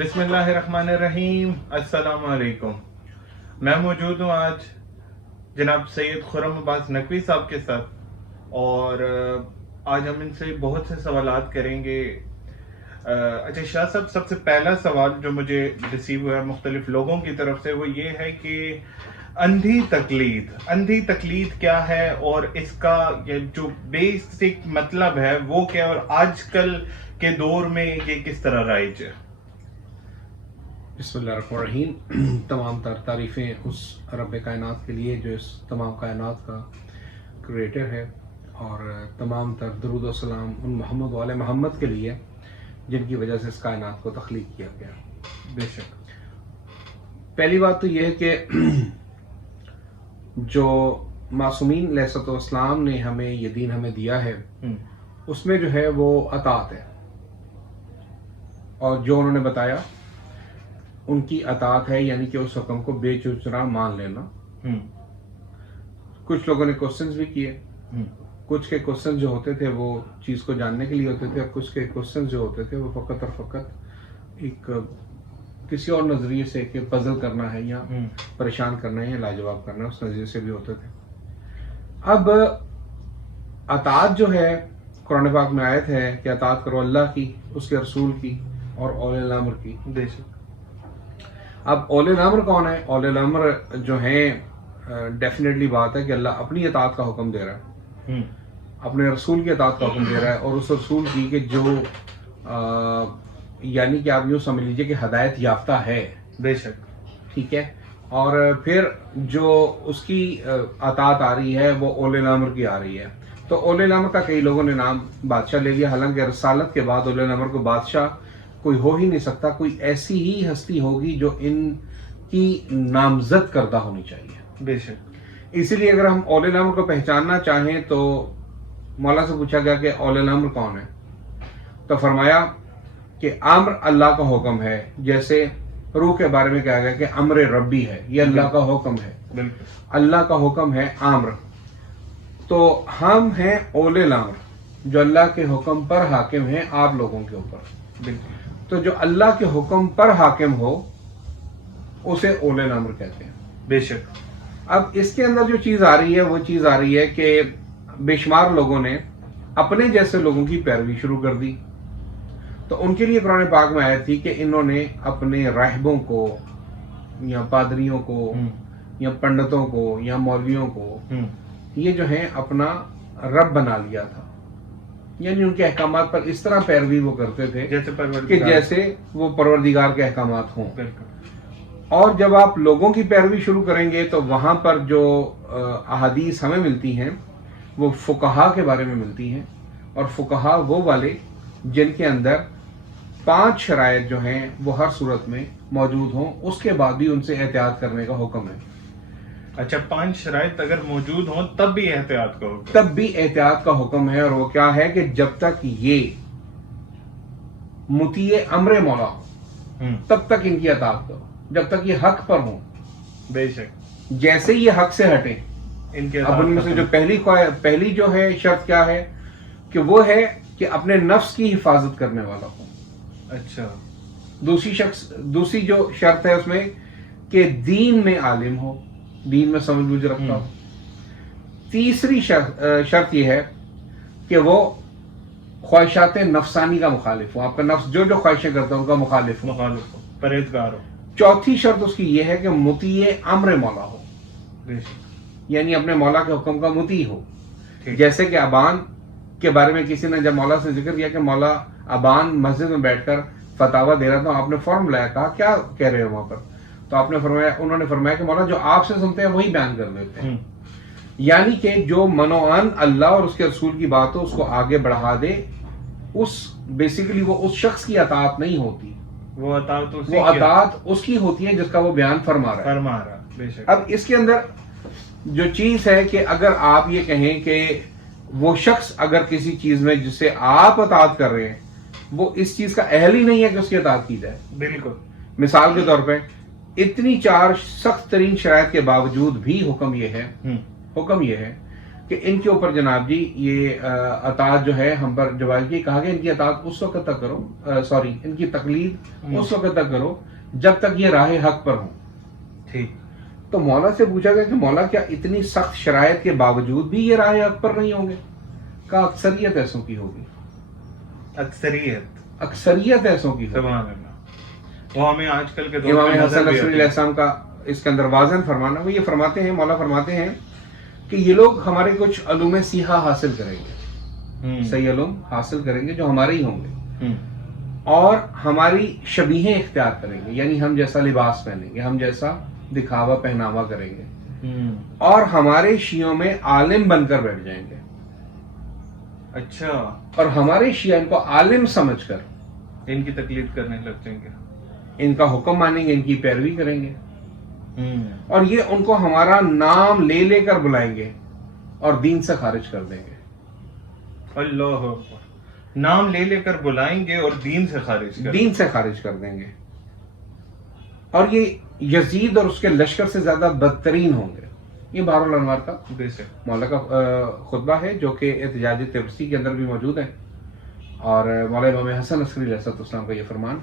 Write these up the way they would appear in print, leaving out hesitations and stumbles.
بسم اللہ الرحمن الرحیم. السلام علیکم. میں موجود ہوں آج جناب سید خرم عباس نقوی صاحب کے ساتھ، اور آج ہم ان سے بہت سے سوالات کریں گے. اچھا شاہ صاحب، سب سے پہلا سوال جو مجھے ریسیو ہوا ہے مختلف لوگوں کی طرف سے، وہ یہ ہے کہ اندھی تقلید کیا ہے، اور اس کا جو بیسک مطلب ہے وہ کیا، اور آج کل کے دور میں یہ کس طرح رائج ہے؟ بسم اللہ الرحمن الرحیم. تمام تر تعریفیں اس رب کائنات کے لیے جو اس تمام کائنات کا کریٹر ہے، اور تمام تر درود و سلام ان محمد والے محمد کے لیے جن کی وجہ سے اس کائنات کو تخلیق کیا گیا. بے شک. پہلی بات تو یہ ہے کہ جو معصومین علیہ الصلوۃ والسلام نے ہمیں یہ دین ہمیں دیا ہے، اس میں جو ہے وہ اطاعت ہے، اور جو انہوں نے بتایا ان کی اطاعت ہے، یعنی کہ اس حکم کو بے چرا مان لینا. کچھ لوگوں نے کوسچنز بھی کیے، کچھ کے کوسچنز جو ہوتے تھے وہ چیز کو جاننے کے لیے ہوتے تھے، اور کچھ کے کوسچنز جو ہوتے تھے وہ فقط اور فقط ایک کسی اور نظریے سے کہ پزل کرنا ہے یا پریشان کرنا ہے یا لاجواب کرنا ہے، اس نظریے سے بھی ہوتے تھے. اب اطاعت جو ہے، قرآن پاک میں آیت ہے کہ اطاعت کرو اللہ کی، اس کے رسول کی اور اولی الامر کی. بے شک. اب اولی الامر کون ہے؟ اولی الامر جو ہیں، ڈیفینیٹلی بات ہے کہ اللہ اپنی اطاعت کا حکم دے رہا ہے، اپنے رسول کی اطاعت کا حکم دے رہا ہے، اور اس رسول کی کہ جو یعنی کہ آپ یوں سمجھ لیجئے کہ ہدایت یافتہ ہے. بے شک. ٹھیک ہے. اور پھر جو اس کی اطاعت آ رہی ہے وہ اولی الامر کی آ رہی ہے. تو اولی الامر کا کئی لوگوں نے نام بادشاہ لے لیا، حالانکہ رسالت کے بعد اولی الامر کو بادشاہ کوئی ہو ہی نہیں سکتا. کوئی ایسی ہی ہستی ہوگی جو ان کی نامزد کردہ ہونی چاہیے. بے شک. اسی لیے اگر ہم اولی الامر کو پہچاننا چاہیں تو مولا سے پوچھا گیا کہ اولی الامر کون ہے، تو فرمایا کہ امر اللہ کا حکم ہے. جیسے روح کے بارے میں کہا گیا کہ امر ربی ہے، یہ اللہ کا حکم ہے. بالکل. اللہ کا حکم ہے امر. تو ہم ہیں اولی الامر جو اللہ کے حکم پر حاکم ہیں آپ لوگوں کے اوپر. بالکل. تو جو اللہ کے حکم پر حاکم ہو اسے اولی الامر کہتے ہیں. بے شک. اب اس کے اندر جو چیز آ رہی ہے وہ چیز آ رہی ہے کہ بے شمار لوگوں نے اپنے جیسے لوگوں کی پیروی شروع کر دی. تو ان کے لیے قرآن پاک میں آیت تھی کہ انہوں نے اپنے راہبوں کو یا پادریوں کو یا پنڈتوں کو یا مولویوں کو یہ جو ہے اپنا رب بنا لیا تھا. یعنی ان کے احکامات پر اس طرح پیروی وہ کرتے تھے کہ جیسے وہ پروردگار کے احکامات ہوں. اور جب آپ لوگوں کی پیروی شروع کریں گے تو وہاں پر جو احادیث ہمیں ملتی ہیں وہ فقہا کے بارے میں ملتی ہیں، اور فقہا وہ والے جن کے اندر 5 شرائط جو ہیں وہ ہر صورت میں موجود ہوں، اس کے بعد بھی ان سے احتیاط کرنے کا حکم ہے. اچھا، 5 شرائط اگر موجود ہوں تب بھی احتیاط کا حکم؟ تب بھی احتیاط کا حکم ہے. اور وہ کیا ہے کہ جب تک یہ مطیع امر مولا ہو تب تک ان کی اطاعت کرو، جب تک یہ حق پر ہوں. بے شک. جیسے یہ حق سے ہٹیں ان کے اب ان میں سے جو پہلی جو ہے شرط کیا ہے کہ وہ ہے کہ اپنے نفس کی حفاظت کرنے والا ہو. اچھا. دوسری جو شرط ہے اس میں کہ دین میں عالم ہو، دین میں سمجھ بوجھ رکھتا ہو. تیسری شرط یہ ہے کہ وہ خواہشات نفسانی کا مخالف ہو، آپ کا نفس جو خواہشیں کرتا ہے ان کا مخالف ہو، پرہیزگار ہو. چوتھی شرط اس کی یہ ہے کہ مطیع امر مولا ہو، یعنی اپنے مولا کے حکم کا مطیع ہو. جیسے کہ ابان کے بارے میں کسی نے جب مولا سے ذکر کیا کہ مولا ابان مسجد میں بیٹھ کر فتاویٰ دے رہا تھا، آپ نے فوراً بلایا، کہا کیا کہہ رہے ہو وہاں پر؟ تو آپ نے فرمایا، انہوں نے فرمایا کہ مولا جو آپ سے سنتے ہیں وہی بیان کر دیتے ہیں. یعنی کہ جو منوعن اللہ اور اس کے رسول کی بات ہو اس کو آگے بڑھا دے، بیسیکلی وہ اس شخص کی اطاعت نہیں ہوتی، وہ اطاعت اس کی ہوتی ہے جس کا وہ بیان فرما رہا ہے. بے شک. اب اس کے اندر جو چیز ہے کہ اگر آپ یہ کہیں کہ وہ شخص اگر کسی چیز میں جسے آپ اطاعت کر رہے ہیں وہ اس چیز کا اہل ہی نہیں ہے کہ اس کی اطاعت کی جائے. بالکل. مثال کے طور پہ اتنی 4 سخت ترین شرائط کے باوجود بھی حکم یہ ہے کہ ان کے اوپر جناب جی یہ اطاعت جو ہے ہم پر جواز کی، کہا کہ ان کی اطاعت اس وقت تک کرو، سوری ان کی تقلید اس وقت تک کرو جب تک یہ راہ حق پر ہوں. ٹھیک. تو مولا سے پوچھا گیا کہ مولا کیا اتنی سخت شرائط کے باوجود بھی یہ راہ حق پر نہیں ہوں گے؟ کہا اکثریت ایسوں کی ہوگی. اکثریت ایسوں کی ہوگی. سبحان اللہ. وہ ہمیں آج کل کے دور امام میں حسن علیہ السلام کا اس کے اندر واضح فرمانا، وہ یہ فرماتے ہیں، مولا فرماتے ہیں کہ یہ لوگ ہمارے کچھ علوم سیاہ حاصل کریں گے، صحیح علوم حاصل کریں گے جو ہمارے ہی ہوں گے، اور ہماری شبیہیں اختیار کریں گے، یعنی ہم جیسا لباس پہنیں گے، ہم جیسا دکھاوا پہناوا کریں گے، اور ہمارے شیعوں میں عالم بن کر بیٹھ جائیں گے. اچھا. اور ہمارے شیعہ ان کو عالم سمجھ کر ان کی تقلید کرنے لگ جائیں گے، ان کا حکم مانیں گے، ان کی پیروی کریں گے، اور یہ ان کو ہمارا نام لے لے کر بلائیں گے اور دین سے خارج کر دیں گے. اللہ اکبر. نام لے لے کر بلائیں گے اور دین سے خارج کر دیں گے. اور یہ یزید اور اس کے لشکر سے زیادہ بدترین ہوں گے. یہ بحر الانوار کا مولا کا خطبہ ہے جو کہ احتجاج طبرسی کے اندر بھی موجود ہے، اور مولا امام حسن عسکری علیہ السلام کا یہ فرمان.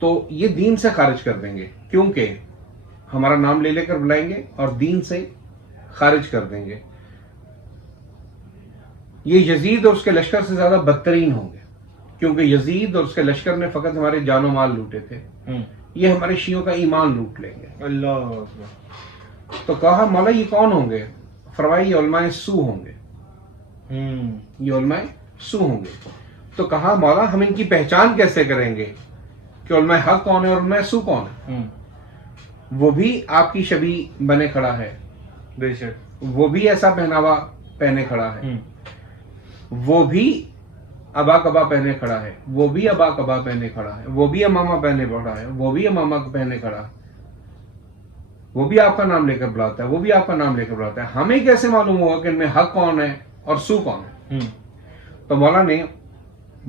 تو یہ دین سے خارج کر دیں گے، کیونکہ ہمارا نام لے لے کر بلائیں گے اور دین سے خارج کر دیں گے. یہ یزید اور اس کے لشکر سے زیادہ بدترین ہوں گے، کیونکہ یزید اور اس کے لشکر نے فقط ہمارے جان و مال لوٹے تھے، یہ ہمارے شیعوں کا ایمان لوٹ لیں گے. اللہ. تو کہا مولا یہ کون ہوں گے؟ فرمایا یہ علماء سو ہوں گے. یہ علماء سو ہوں گے. تو کہا مولا ہم ان کی پہچان کیسے کریں گے کہ علماء حق کون ہے اور علماء سو کون ہے؟ وہ بھی آپ کی شبیہ بنے کھڑا ہے، بے شک. وہ بھی ایسا پہناوا پہنے کھڑا ہے، وہ بھی ابا کبا پہنے کھڑا ہے، وہ بھی ابا کبا پہنے کھڑا ہے، وہ بھی امامہ پہنے کھڑا ہے، وہ بھی امامہ پہنے کھڑا ہے، وہ بھی آپ کا نام لے کر بلاتا ہے، وہ بھی آپ کا نام لے کر بلاتا ہے. ہمیں کیسے معلوم ہوگا کہ ان میں حق کون ہے اور سو کون ہے؟ تو مولا نے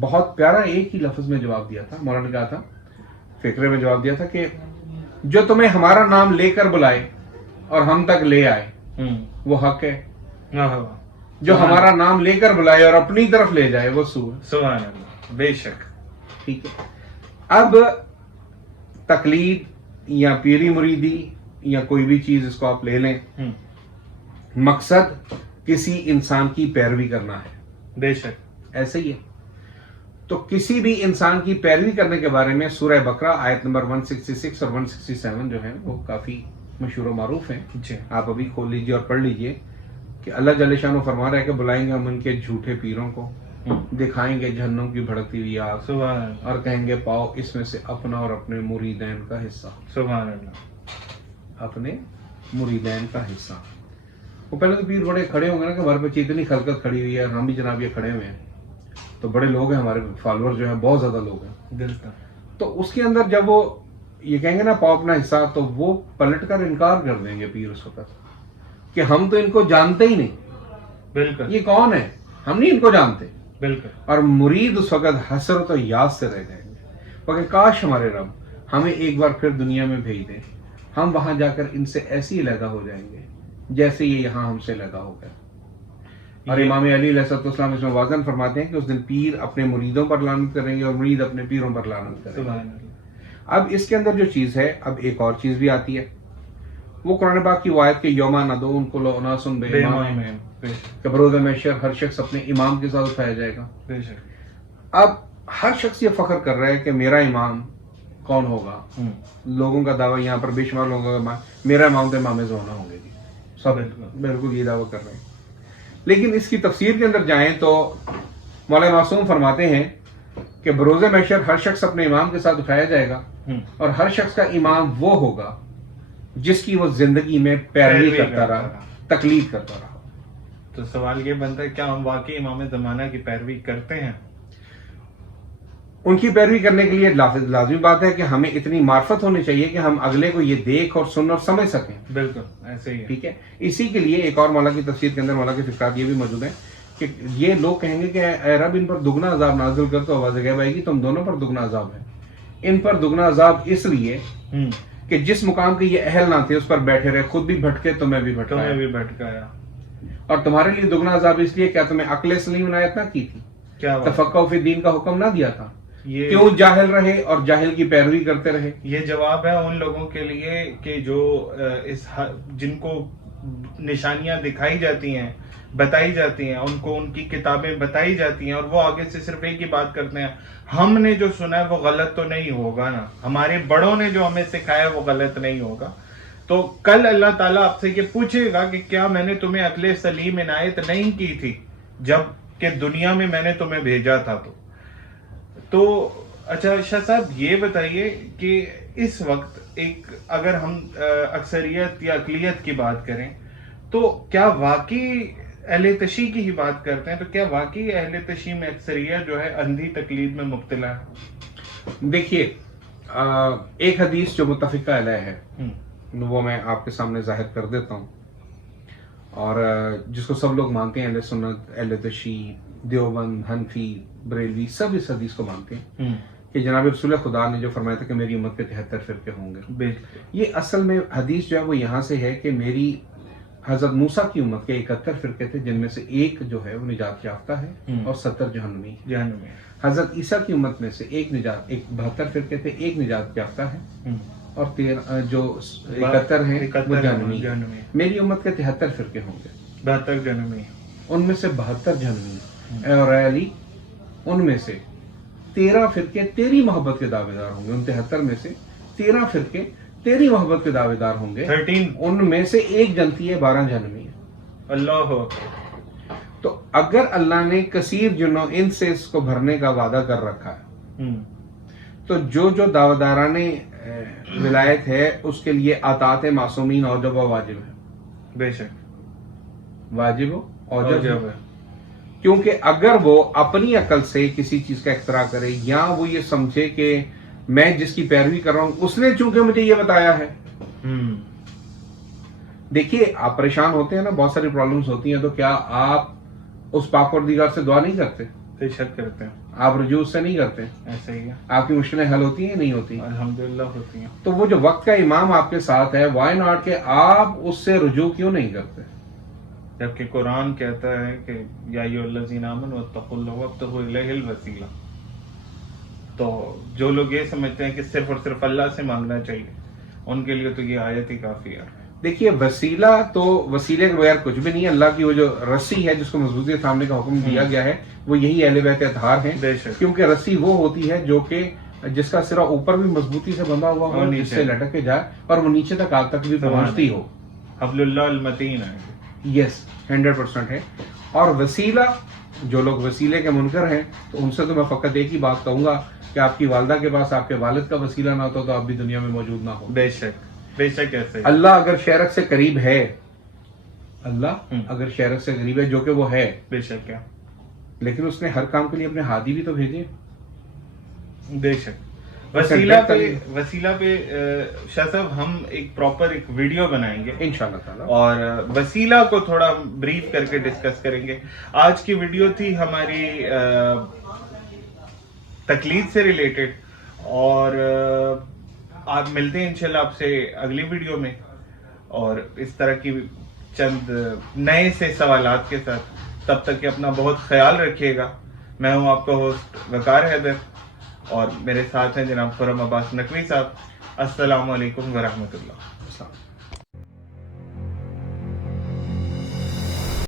بہت پیارا ایک ہی لفظ میں جواب دیا تھا. مولا نے کہا تھا، فکرے میں جواب دیا تھا کہ جو تمہیں ہمارا نام لے کر بلائے اور ہم تک لے آئے وہ حق ہے، جو ہمارا نام لے کر بلائے اور اپنی طرف لے جائے وہ سو ہے. سبحان اللہ. بے شک. ٹھیک ہے. اب تقلید یا پیری مریدی یا کوئی بھی چیز اس کو آپ لے لیں، مقصد کسی انسان کی پیروی کرنا ہے. بے شک. ایسے ہی ہے. تو کسی بھی انسان کی پیروی کرنے کے بارے میں سورہ بقرہ آیت نمبر 166 اور 167 جو ہے وہ کافی مشہور و معروف ہیں. آپ ابھی کھول لیجئے اور پڑھ لیجئے کہ اللہ جل شانہ فرما رہا ہے کہ بلائیں گے ہم ان کے جھوٹے پیروں کو، دکھائیں گے جہنم کی بھڑکتی ہوئی آگ، اور کہیں گے پاؤ اس میں سے اپنا اور اپنے مریدین کا حصہ. سبحان اللہ. اپنے مریدین کا حصہ. وہ پہلے تو پیر بڑے کھڑے ہوں گے نا کہ ہمارے پہ اتنی خلقت کھڑی ہوئی ہے، ہم بھی جناب یہ کھڑے ہوئے ہیں، تو بڑے لوگ ہیں ہمارے فالوور جو ہیں، بہت زیادہ لوگ ہیں. بالکل. تو اس کے اندر جب وہ یہ کہیں گے نا پاؤ اپنا حصہ، تو وہ پلٹ کر انکار کر دیں گے پیر اس وقت کہ ہم تو ان کو جانتے ہی نہیں. بالکل. یہ کون ہے؟ ہم نہیں ان کو جانتے. بالکل. اور مرید اس وقت حسرت و یاد سے رہ جائیں گے کہ کاش ہمارے رب ہمیں ایک بار پھر دنیا میں بھیج دیں، ہم وہاں جا کر ان سے ایسے علیحدہ ہو جائیں گے جیسے یہ یہاں ہم سے علیحدہ ہو گئے. اور امام علی علیہ السلام اس میں واضح فرماتے ہیں کہ اس دن پیر اپنے مریدوں پر لعنت کریں گے اور مرید اپنے پیروں پر لعنت کریں گے. اب اس کے اندر جو چیز ہے، اب ایک اور چیز بھی آتی ہے، وہ قرآن پاک کی آیت کے یوم ندعو کل اناس بامامہم، کہ بروز محشر ہر شخص اپنے امام کے ساتھ اٹھایا جائے گا. اب ہر شخص یہ فخر کر رہا ہے کہ میرا امام کون ہوگا. لوگوں کا دعویٰ یہاں پر بے شمار لوگوں کا میرا امام تو امام زمانہ ہوں گے جی، سب بالکل یہ دعویٰ کر رہے ہیں. لیکن اس کی تفسیر کے اندر جائیں تو مولا معصوم فرماتے ہیں کہ بروز محشر ہر شخص اپنے امام کے ساتھ اٹھایا جائے گا، اور ہر شخص کا امام وہ ہوگا جس کی وہ زندگی میں پیروی کرتا رہا، تقلید کرتا رہا. تو سوال یہ بنتا ہے، کیا ہم واقعی امام زمانہ کی پیروی کرتے ہیں؟ ان کی پیروی کرنے کے لیے لازمی بات ہے کہ ہمیں اتنی معرفت ہونی چاہیے کہ ہم اگلے کو یہ دیکھ اور سن اور سمجھ سکیں. بالکل ایسے ہی. ٹھیک ہے. اسی کے لیے ایک اور مولا کی تفسیر کے اندر مولا کے فقرات یہ بھی موجود ہیں کہ یہ لوگ کہیں گے کہ اے رب ان پر دگنا عذاب نازل کر، تو آواز غیب آئے گی تم دونوں پر دگنا عذاب ہے. ان پر دگنا عذاب اس لیے کہ جس مقام کے یہ اہل نہ تھے اس پر بیٹھے رہے، خود بھی بھٹکے تمہیں بھی تمہیں بھی بھٹکایا، بھٹکایا، اور تمہارے لیے دگنا عذاب اس لیے کیا تمہیں عقل سلیم عنایت نہ کی تھی، کیا بات تفقہ فی الدین کا حکم نہ دیا تھا، یہ کیوں جاہل رہے اور جاہل کی پیروی کرتے رہے؟ یہ جواب ہے ان لوگوں کے لیے کہ جو جن کو نشانیاں دکھائی جاتی ہیں، بتائی جاتی ہیں، ان کو ان کی کتابیں بتائی جاتی ہیں، اور وہ آگے سے صرف ایک ہی بات کرتے ہیں، ہم نے جو سنا ہے وہ غلط تو نہیں ہوگا نا، ہمارے بڑوں نے جو ہمیں سکھایا ہے وہ غلط نہیں ہوگا۔ تو کل اللہ تعالیٰ آپ سے یہ پوچھے گا کہ کیا میں نے تمہیں عقل سلیم عنایت نہیں کی تھی جب کہ دنیا میں میں نے تمہیں بھیجا تھا؟ تو اچھا شاہ صاحب یہ بتائیے کہ اس وقت ایک اگر ہم اکثریت یا اقلیت کی بات کریں تو کیا واقعی اہل تشیع کی ہی بات کرتے ہیں، تو کیا واقعی اہل تشیع میں اکثریت جو ہے اندھی تقلید میں مبتلا ہے؟ دیکھیے ایک حدیث جو متفقہ علیہ ہے وہ میں آپ کے سامنے ظاہر کر دیتا ہوں، اور جس کو سب لوگ مانتے ہیں، اہل سنت، اہل تشیع، دیوبند، حنفی، بریلوی، سب اس حدیث کو مانتے ہیں کہ جناب رسول خدا نے جو فرمایا تھا کہ میری امت کے 73 فرقے ہوں گے۔ یہ اصل میں حدیث جو ہے وہ یہاں سے ہے کہ میری حضرت موسیٰ کی امت کے 71 فرقے تھے، جن میں سے ایک جو ہے وہ نجات یافتہ ہے اور 70 جہنمی ہے۔ حضرت عیسیٰ کی امت میں سے ایک 72 فرقے تھے، ایک نجات یافتہ ہے اور 13 جو 71 ہیں وہ جہنمی ہیں۔ میری امت کے 73 فرقے ہوں گے، 72 جہنمی، ان میں سے 72 جہنمی ہیں، اور اے علی ان میں سے 13 فرقے تیری محبت کے دعوے دار ہوں گے، ان 73 میں سے 13 فرقے تیری محبت کے دعوے دار ہوں گے، 13 ان میں سے ایک جنتی ہے، 12 جہنمی ہے۔ اللہ، تو اگر اللہ نے کثیر جنوں ان سے اس کو بھرنے کا وعدہ کر رکھا ہے تو جو دعوے داران ولایت ہے اس کے لیے اطاعت معصومین اوجب و واجب ہے، بے شک واجب و اوجب ہے، کیونکہ اگر وہ اپنی عقل سے کسی چیز کا اختراع کرے یا وہ یہ سمجھے کہ میں جس کی پیروی کر رہا ہوں اس نے چونکہ مجھے یہ بتایا ہے۔ دیکھیے آپ پریشان ہوتے ہیں نا، بہت ساری پرابلمز ہوتی ہیں، تو کیا آپ اس پاک پروردگار سے دعا نہیں کرتے؟ بے شک کرتے ہیں، آپ رجوع سے نہیں کرتے؟ ایسا ہی ہے، آپ کی مشکلیں حل ہوتی ہیں نہیں ہوتی؟ الحمدللہ ہوتی ہیں۔ تو وہ جو وقت کا امام آپ کے ساتھ ہے، وائی ناٹ کہ آپ اس سے رجوع کیوں نہیں کرتے؟ جبکہ قرآن کہتا ہے کہ یا ایھا الذین آمنوا اتقوا اللہ وابتغوا الیہ الوسیلہ، تو جو لوگ یہ سمجھتے ہیں کہ صرف اور صرف اللہ سے مانگنا چاہیے، ان کے لیے تو یہ آیت ہی کافی ہے۔ دیکھیے وسیلہ تو وسیلے کے بغیر کچھ بھی نہیں ہے، اللہ کی وہ جو رسی ہے جس کو مضبوطی سے تھامنے کا حکم دیا گیا ہے وہ یہی اہل بیت اطہار ہیں، بے شک، کیونکہ رسی وہ ہوتی ہے جو کہ جس کا سرا اوپر بھی مضبوطی سے بندھا ہوا ہو، جس سے لٹک کے جائے اور وہ نیچے تک آپ تک بھی پہنچتی ہو۔ حبل اللہ المتین ہے، یس 100% ہے۔ اور وسیلہ، جو لوگ وسیلے کے منکر ہیں تو ان سے تو میں فقط ایک ہی بات کہوں گا کہ آپ کی والدہ کے پاس آپ کے والد کا وسیلہ نہ ہوتا تو آپ بھی دنیا میں موجود نہ ہو۔ بے شک، بے شک ایسے ہی۔ اللہ اگر شرک سے قریب ہے، اللہ اگر شرک سے قریب ہے جو کہ وہ ہے، بے شک کیا، لیکن اس نے ہر کام کے لیے اپنے ہادی بھی تو بھیجے۔ بے شک وسیلہ پہ شاہ صاحب ہم ایک پراپر ایک ویڈیو بنائیں گے انشاءاللہ تعالی، اور وسیلہ کو تھوڑا بریف کر کے ڈسکس کریں گے۔ آج کی ویڈیو تھی ہماری تقلید سے ریلیٹڈ، اور آپ ملتے ہیں انشاءاللہ آپ سے اگلی ویڈیو میں، اور اس طرح کی چند نئے سے سوالات کے ساتھ۔ تب تک کہ اپنا بہت خیال رکھیے گا۔ میں ہوں آپ کا ہوسٹ وقار حیدر، اور میرے ساتھ ہیں جناب خرم عباس نقوی صاحب۔ السلام علیکم ورحمۃ اللہ۔